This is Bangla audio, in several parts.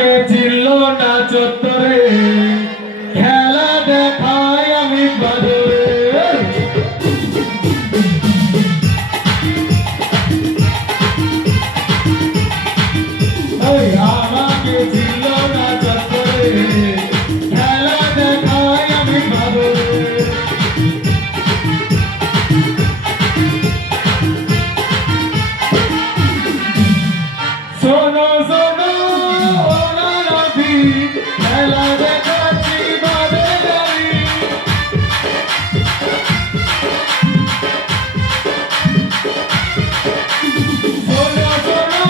আমাকে চিনল না চত্বরে খেলা দেখাই আমি বাদরে আমাকে চিনল না চত্বরে খেলা দেখাই আমি বাদরে শোনো শোনো খেলা দেখাচ্ছি বাদরি শোনো শোনো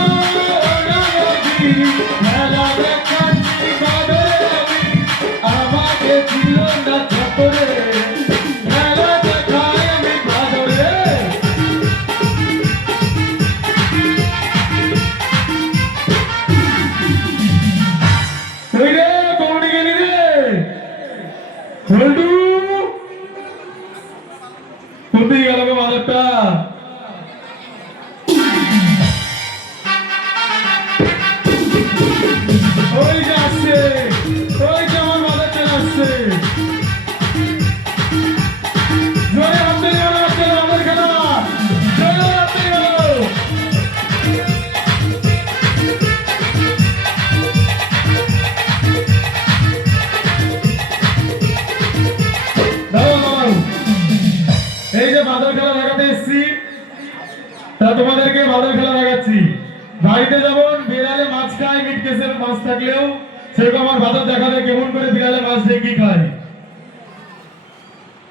খেলা দেখাচ্ছি বাদরি আমাকে ছিল না চত্বরে খেলা দেখাই আমি বাদরে কোথায় গেল গো মাদারটা ওই যে আসছে ওই যে আমার মাদার চলে আসছে জোরে হাতে গেল আমাদের খেলা জোরে হাতে গেল এই যে বাদর খেলা দেখাতে এসছি তা তোমাদেরকে বাদর খেলা দেখাচ্ছি বাড়িতে যেমন বিড়ালে মাছ খায় মিট কেসের মাছ থাকলেও সেরকম আমার বাদর দেখাতে কেমন করে বিড়ালে মাছ ডেকে খায়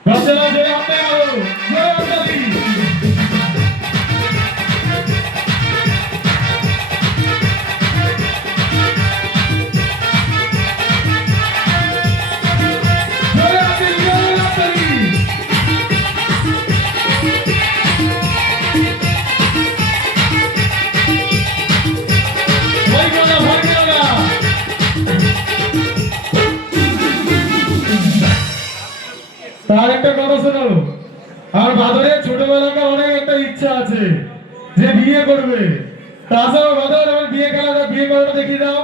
বাচ্চারা জোরে হাতে গেল জোরে হাততালি তার একটা কথা শোনো আর বাদরে ছোটবেলাকার অনেক একটা ইচ্ছা আছে যে বিয়ে করবে তাছাড়াও বাদর আমার বিয়ে খেলাটা বিয়ে করাটা দেখিয়ে দাও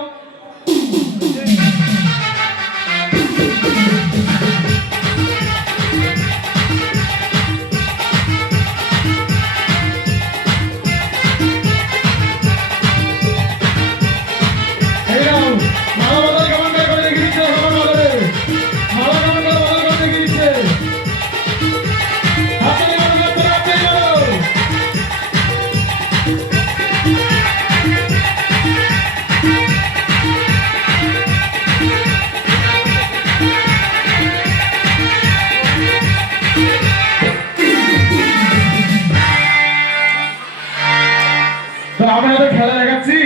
আপনাদের খেলা দেখাচ্ছি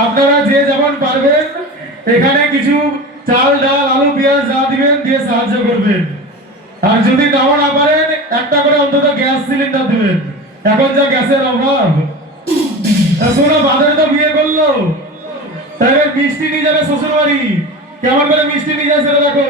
আপনারা যে যেমন পারবেন এখানে কিছু চাল ডাল আলু পেঁয়াজ যা দিবেন দিয়ে সাহায্য করবেন আর যদি নাও না পারেন একটা করে অন্তত গ্যাস সিলিন্ডার দিবেন এখন যা গ্যাসের অভাব শোনো বাদরে তো বিয়ে করলো তাই মিষ্টি নিয়ে যাবে শ্বশুর বাড়ি কেমন করে মিষ্টি নিয়ে যায় সেটা দেখো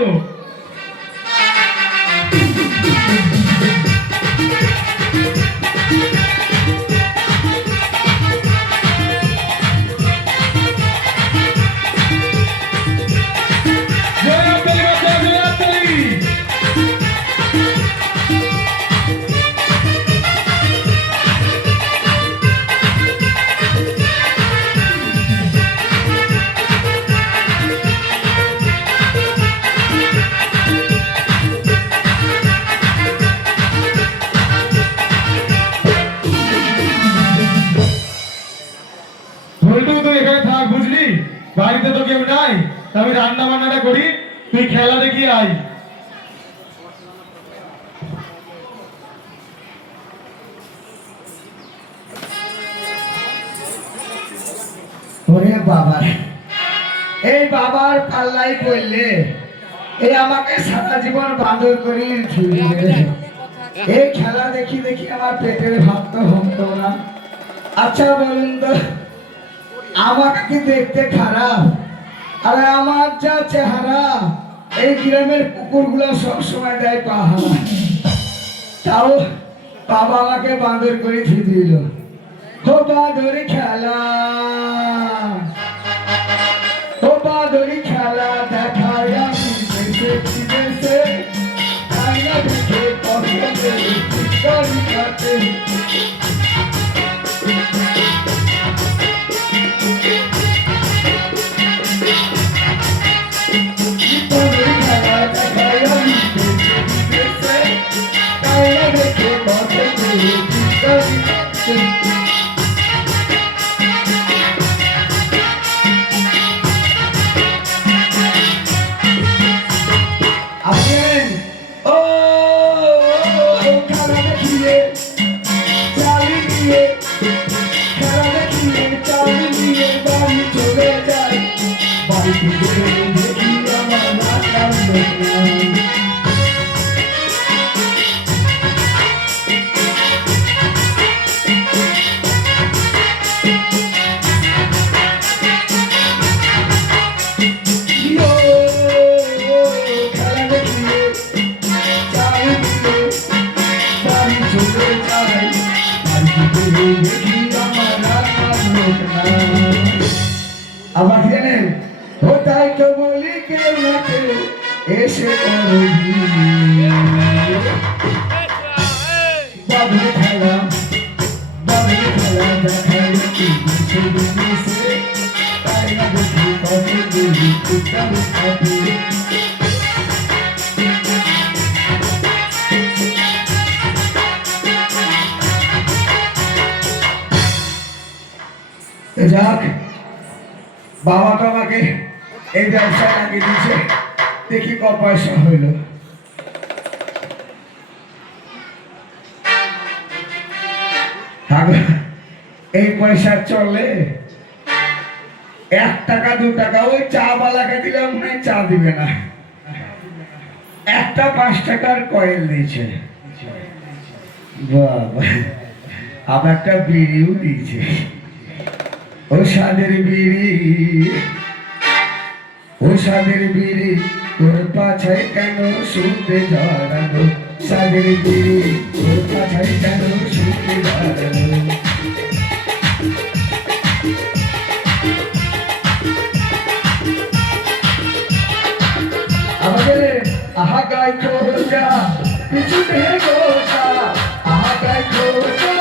বাড়িতে তো কেউ নাই আমি রান্না বান্নাটা করি তুই খেলা দেখি আই ওরে বাবা এই বাবার পাল্লাই পড়লে এই আমাকে সারা জীবন বাঁদর করে ফিরবে এই খেলা দেখি দেখি আমার পেটের ভাত তো হতো না আচ্ছা বলুন তো আমাকে কি দেখতে খারাপ আরে আমার যা চেহারা এই গ্রামের কুকুরগুলো সব সময় দেয় পাহারা তাও বাবা আমাকে বাঁদর করে ফিরে দিল ও বাঁদর খেলা ও বাদরি খেলা দেখায় আমি দেশে বিদেশে আয়না দেখে পছন্দের চিৎকারি কাটে বাদরি খেলা দেখায় আমি দেশে বিদেশে আয়না দেখে পছন্দের চিৎকারি কাটে আসেন ও খেলা দেখিয়ে চালি দিয়ে খেলা দেখিয়ে চালি দিয়ে বাড়ি চলে যায় বাড়ি থেকে দেখি আমার মাথার লোক আবার জানেন ও তাই তো বলি কেউ না কেউ এসে বাবুর খেলা দেখায় কি বিদেশে তাই না দেখি কত দিলি কুটাবি খাবি যাক বাবা তো আমাকে এই ব্যবসায় লাগিয়ে দিয়েছে দেখি ক পয়সা হইল এই পয়সা চলে 1 টাকা 2 টাকা ওই চা বালাকে দিলে মনে হয় চা দিবে না একটা 5 টাকার কয়েল দিয়েছে বাবা আবার একটা বিড়িও দিয়েছে ও সাদের বিড়ি তোর পাছায় কেন শুনতে জড়ানো সাদের বিড়ি তোর পাছায় কেন শুনতে জড়ানো আমাদের আহা গাই খোঁজা কিছু নেই গোটা আহা গাই খোঁজা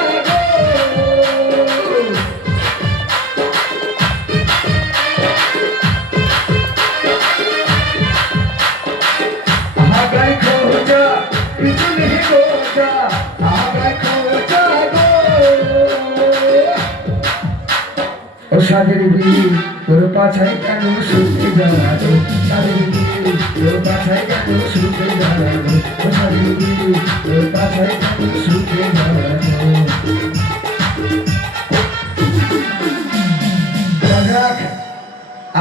ও সাদের বিড়ি তোর পাছায় কেন শুনতে জড়ানো সাদের বিড়ি তোর পাছায় কেন শুনতে জড়ানো ও সাদের বিড়ি তোর পাছায় কেন শুনতে জড়ানো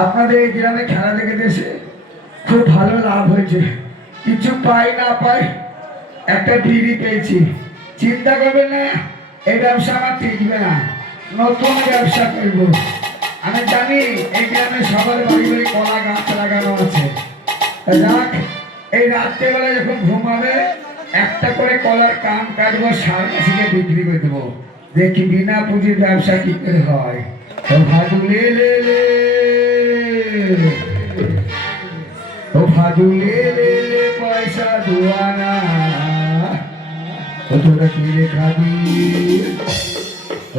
আপনাদের এই গ্রামে খেলা দেখে দেশে খুব ভালো লাভ হয়েছে কিছু পাই না পাই একটা বিড়ি পেয়েছি চিন্তা করবেন না এই ব্যবসা আমার টিকবে না নতুন ব্যবসা করব আমি জানি এই গ্রামে সবার বাড়ি বাড়ি কলা গাছ লাগানো আছে যাক এই রাত্রেবেলা যখন ঘুমাবে একটা করে কলার কান কাটবো সার কাছিকে বিক্রি করে দেবো দেখি বিনা পুঁজির ব্যবসা কি করে হয় ও ভাদু লে লে লে ও ভাদু লে লে লে পয়সা দুয়ানা ও তোরা কি রে খাবি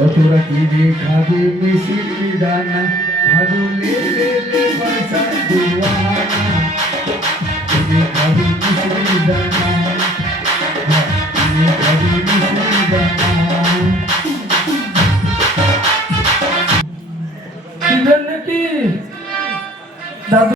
ও তোরা কি রে খাবি মিশির দানা ভাদু লে লে লে পয়সা দুয়ানা তুমি খাবি মিশির দানা তুমি খাবি মিশির দানা কি নাকি দাদু